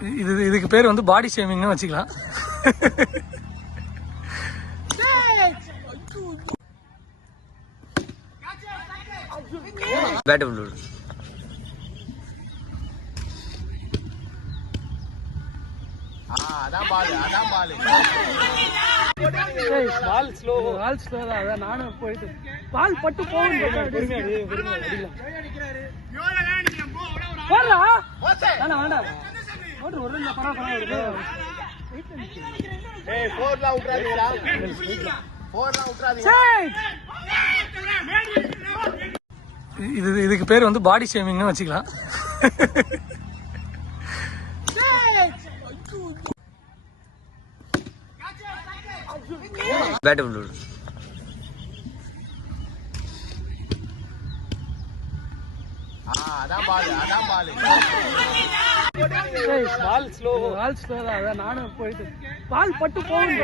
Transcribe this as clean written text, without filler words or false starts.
இதுக்கு பேர் வந்து பாடி ஷேமிங்னு வச்சுக்கலாம். பேட் அதான் பால் ஸ்லோ தான். அதான் நானும் போயிட்டு பால் பட்டு போகணும். இதுக்கு பேர் வந்து பாடி ஷேமிங்னு வச்சுக்கலாம். பேட் ஸ்லோ தான். அதான் நானும் போயிட்டு பால் பட்டு போகணும்.